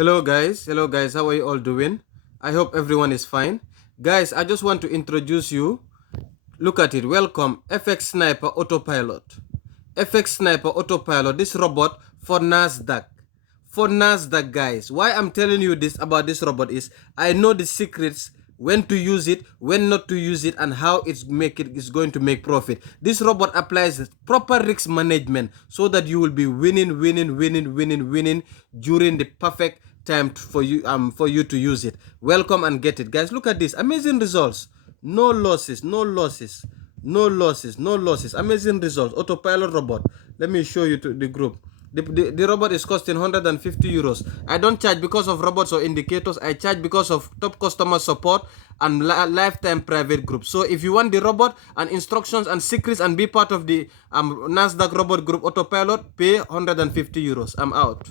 Hello guys, how are you all doing? I hope everyone is fine. Guys, I just want to introduce you. Look at it. Welcome, FX Sniper Autopilot. FX Sniper Autopilot, this robot for Nasdaq. For Nasdaq, guys. Why I'm telling you this about this robot is I know the secrets, when to use it, when not to use it, and how it's going to make profit. This robot applies proper risk management so that you will be winning during the perfect time for you to use it. Welcome and get it, guys. Look at this amazing results. No losses, no losses, no losses, no losses. Amazing results. Autopilot robot. Let me show you to the group. The robot is costing 150 euros. I don't charge because of robots or indicators. I charge because of top customer support and lifetime private group. So if you want the robot and instructions and secrets and be part of the Nasdaq robot group autopilot, pay 150 euros. I'm out.